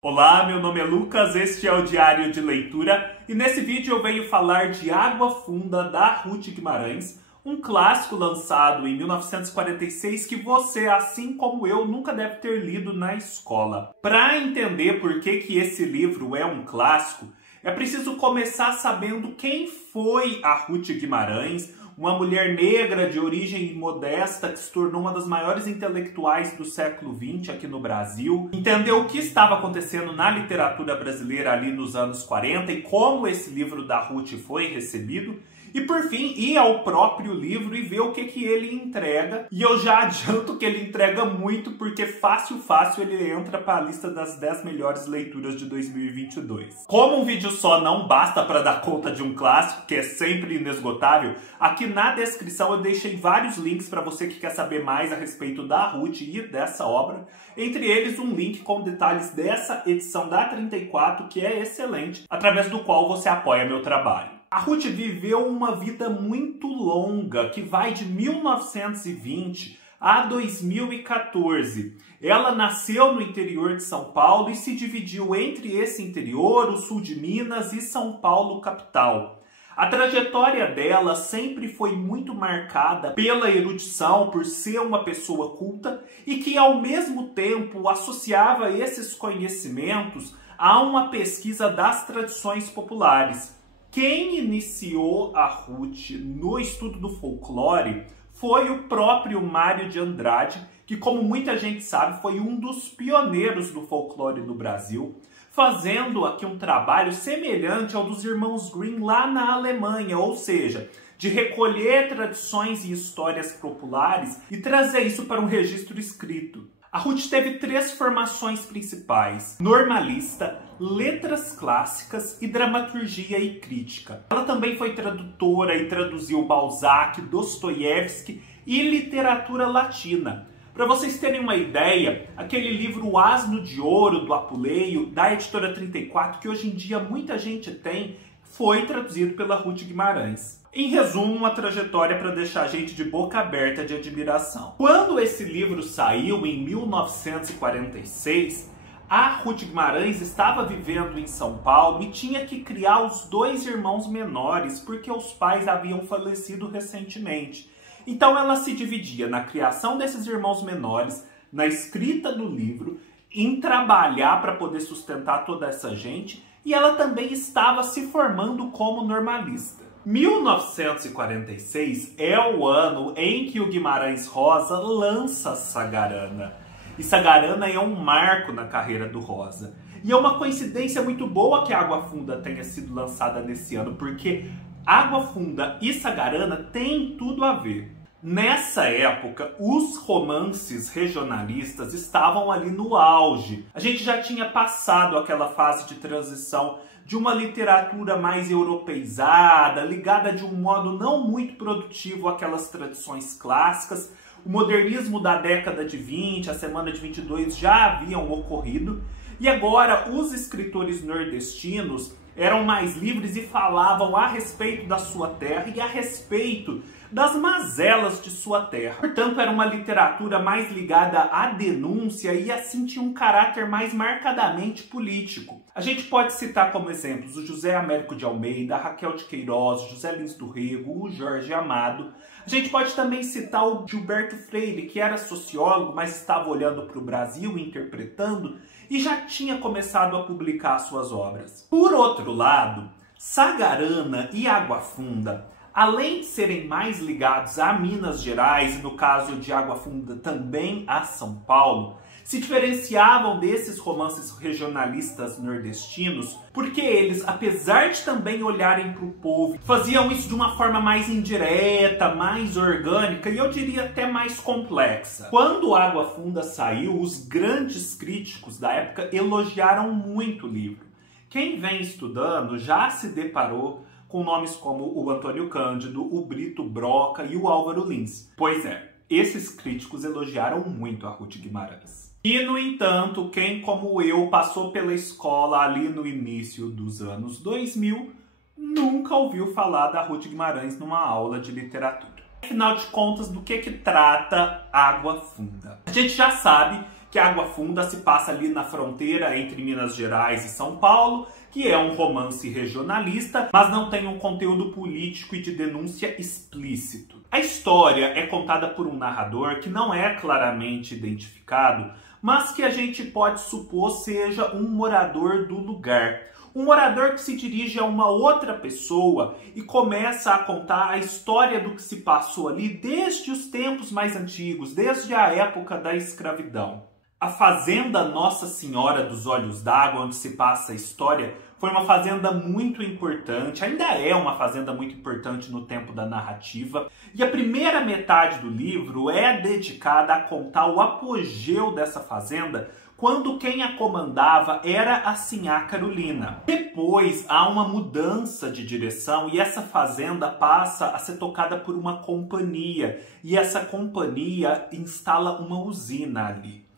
Olá, meu nome é Lucas, este é o Diário de Leitura e nesse vídeo eu venho falar de Água Funda, da Ruth Guimarães, um clássico lançado em 1946 que você, assim como eu, nunca deve ter lido na escola. Para entender por que esse livro é um clássico, é preciso começar sabendo quem foi a Ruth Guimarães, uma mulher negra de origem modesta que se tornou uma das maiores intelectuais do século XX aqui no Brasil. Entender o que estava acontecendo na literatura brasileira ali nos anos 40 e como esse livro da Ruth foi recebido. E por fim, ir ao próprio livro e ver o que ele entrega. E eu já adianto que ele entrega muito, porque fácil ele entra para a lista das 10 melhores leituras de 2022. Como um vídeo só não basta para dar conta de um clássico, que é sempre inesgotável, aqui na descrição eu deixei vários links para você que quer saber mais a respeito da Ruth e dessa obra. Entre eles um link com detalhes dessa edição da 34, que é excelente, através do qual você apoia meu trabalho. A Ruth viveu uma vida muito longa, que vai de 1920 a 2014. Ela nasceu no interior de São Paulo e se dividiu entre esse interior, o sul de Minas e São Paulo capital. A trajetória dela sempre foi muito marcada pela erudição, por ser uma pessoa culta e que ao mesmo tempo associava esses conhecimentos a uma pesquisa das tradições populares. Quem iniciou a Ruth no estudo do folclore foi o próprio Mário de Andrade, que, como muita gente sabe, foi um dos pioneiros do folclore no Brasil, fazendo aqui um trabalho semelhante ao dos irmãos Grimm lá na Alemanha, ou seja, de recolher tradições e histórias populares e trazer isso para um registro escrito. A Ruth teve 3 formações principais: normalista, letras clássicas e dramaturgia e crítica. Ela também foi tradutora e traduziu Balzac, Dostoiévski e literatura latina. Para vocês terem uma ideia, aquele livro O Asno de Ouro, do Apuleio, da editora 34, que hoje em dia muita gente tem, foi traduzido pela Ruth Guimarães. Em resumo, uma trajetória para deixar a gente de boca aberta de admiração. Quando esse livro saiu, em 1946, a Ruth Guimarães estava vivendo em São Paulo e tinha que criar os 2 irmãos menores, porque os pais haviam falecido recentemente. Então ela se dividia na criação desses irmãos menores, na escrita do livro, em trabalhar para poder sustentar toda essa gente, e ela também estava se formando como normalista. 1946 é o ano em que o Guimarães Rosa lança Sagarana. E Sagarana é um marco na carreira do Rosa. E é uma coincidência muito boa que Água Funda tenha sido lançada nesse ano, porque Água Funda e Sagarana têm tudo a ver. Nessa época, os romances regionalistas estavam ali no auge. A gente já tinha passado aquela fase de transição de uma literatura mais europeizada, ligada de um modo não muito produtivo àquelas tradições clássicas. O modernismo da década de 20, a Semana de 22 já haviam ocorrido. E agora os escritores nordestinos eram mais livres e falavam a respeito da sua terra e a respeito das mazelas de sua terra. Portanto, era uma literatura mais ligada à denúncia e assim tinha um caráter mais marcadamente político. A gente pode citar como exemplos o José Américo de Almeida, a Raquel de Queiroz, José Lins do Rego, o Jorge Amado. A gente pode também citar o Gilberto Freire, que era sociólogo, mas estava olhando para o Brasil, interpretando, e já tinha começado a publicar suas obras. Por outro lado, Sagarana e Água Funda, além de serem mais ligados a Minas Gerais, e no caso de Água Funda também a São Paulo, se diferenciavam desses romances regionalistas nordestinos, porque eles, apesar de também olharem para o povo, faziam isso de uma forma mais indireta, mais orgânica e eu diria até mais complexa. Quando Água Funda saiu, os grandes críticos da época elogiaram muito o livro. Quem vem estudando já se deparou com nomes como o Antônio Cândido, o Brito Broca e o Álvaro Lins. Pois é, esses críticos elogiaram muito a Ruth Guimarães. E, no entanto, quem como eu passou pela escola ali no início dos anos 2000, nunca ouviu falar da Ruth Guimarães numa aula de literatura. Afinal de contas, do que trata Água Funda? A gente já sabe que Água Funda se passa ali na fronteira entre Minas Gerais e São Paulo, que é um romance regionalista, mas não tem um conteúdo político e de denúncia explícito. A história é contada por um narrador que não é claramente identificado, mas que a gente pode supor seja um morador do lugar. Um morador que se dirige a uma outra pessoa e começa a contar a história do que se passou ali desde os tempos mais antigos, desde a época da escravidão. A fazenda Nossa Senhora dos Olhos d'Água, onde se passa a história, foi uma fazenda muito importante, ainda é uma fazenda muito importante no tempo da narrativa. E a primeira metade do livro é dedicada a contar o apogeu dessa fazenda, quando quem a comandava era a Sinhá Carolina. Depois há uma mudança de direção e essa fazenda passa a ser tocada por uma companhia. E essa companhia instala uma usina ali.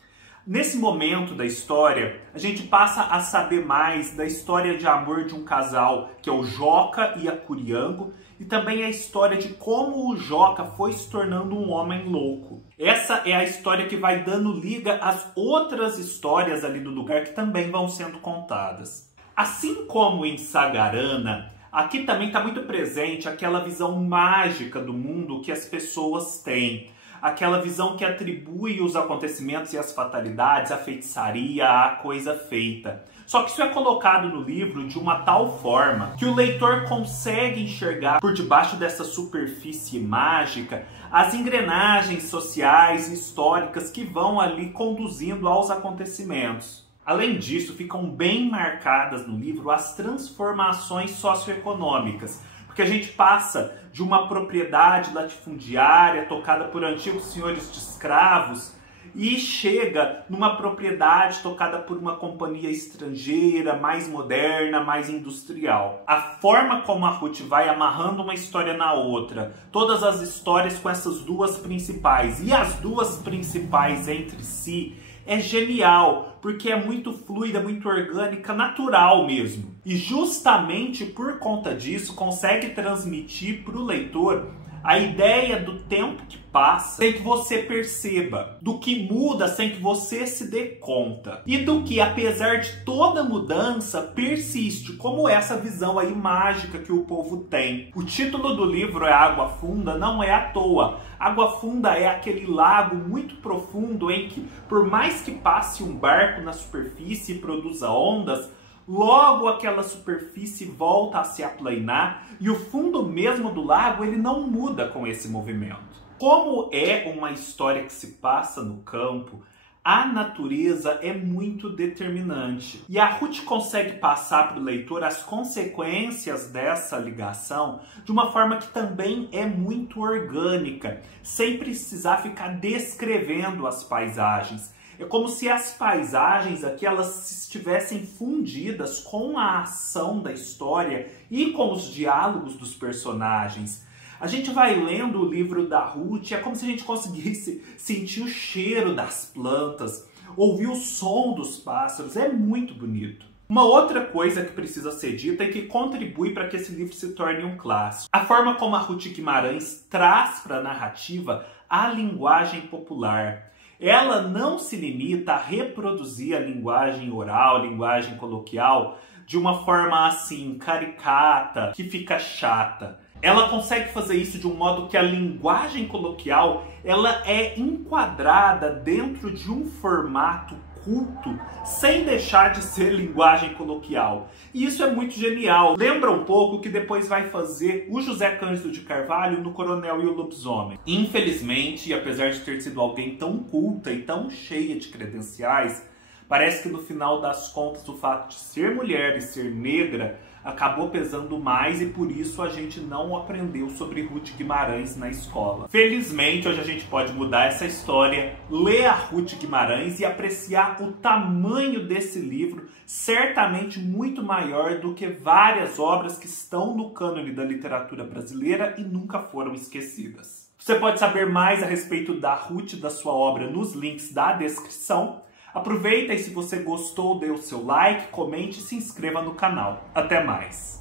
Nesse momento da história, a gente passa a saber mais da história de amor de um casal, que é o Joca e a Curiango, e também a história de como o Joca foi se tornando um homem louco. Essa é a história que vai dando liga às outras histórias ali do lugar que também vão sendo contadas. Assim como em Sagarana, aqui também está muito presente aquela visão mágica do mundo que as pessoas têm. Aquela visão que atribui os acontecimentos e as fatalidades, a feitiçaria, à coisa feita. Só que isso é colocado no livro de uma tal forma que o leitor consegue enxergar por debaixo dessa superfície mágica as engrenagens sociais e históricas que vão ali conduzindo aos acontecimentos. Além disso, ficam bem marcadas no livro as transformações socioeconômicas, porque a gente passa de uma propriedade latifundiária tocada por antigos senhores de escravos e chega numa propriedade tocada por uma companhia estrangeira, mais moderna, mais industrial. A forma como a Ruth vai amarrando uma história na outra, todas as histórias com essas duas principais e as duas principais entre si, é genial, porque é muito fluida, muito orgânica, natural mesmo. E justamente por conta disso consegue transmitir para o leitor a ideia do tempo que passa sem que você perceba, do que muda sem que você se dê conta, e do que, apesar de toda mudança, persiste, como essa visão aí mágica que o povo tem. O título do livro é Água Funda, não é à toa. Água Funda é aquele lago muito profundo em que, por mais que passe um barco na superfície e produza ondas, logo aquela superfície volta a se aplanar e o fundo mesmo do lago ele não muda com esse movimento. Como é uma história que se passa no campo, a natureza é muito determinante. E a Ruth consegue passar para o leitor as consequências dessa ligação de uma forma que também é muito orgânica, sem precisar ficar descrevendo as paisagens. É como se as paisagens aqui elas estivessem fundidas com a ação da história e com os diálogos dos personagens. A gente vai lendo o livro da Ruth, é como se a gente conseguisse sentir o cheiro das plantas, ouvir o som dos pássaros, é muito bonito. Uma outra coisa que precisa ser dita e que contribui para que esse livro se torne um clássico. A forma como a Ruth Guimarães traz para a narrativa a linguagem popular. Ela não se limita a reproduzir a linguagem oral, a linguagem coloquial, de uma forma assim, caricata, que fica chata. Ela consegue fazer isso de um modo que a linguagem coloquial ela é enquadrada dentro de um formato culto, sem deixar de ser linguagem coloquial. E isso é muito genial. Lembra um pouco o que depois vai fazer o José Cândido de Carvalho no Coronel e o Lobisomem. Infelizmente, apesar de ter sido alguém tão culta e tão cheia de credenciais, parece que no final das contas o fato de ser mulher e ser negra acabou pesando mais e por isso a gente não aprendeu sobre Ruth Guimarães na escola. Felizmente, hoje a gente pode mudar essa história, ler a Ruth Guimarães e apreciar o tamanho desse livro, certamente muito maior do que várias obras que estão no cânone da literatura brasileira e nunca foram esquecidas. Você pode saber mais a respeito da Ruth e da sua obra nos links da descrição. Aproveita e se você gostou, dê o seu like, comente e se inscreva no canal. Até mais!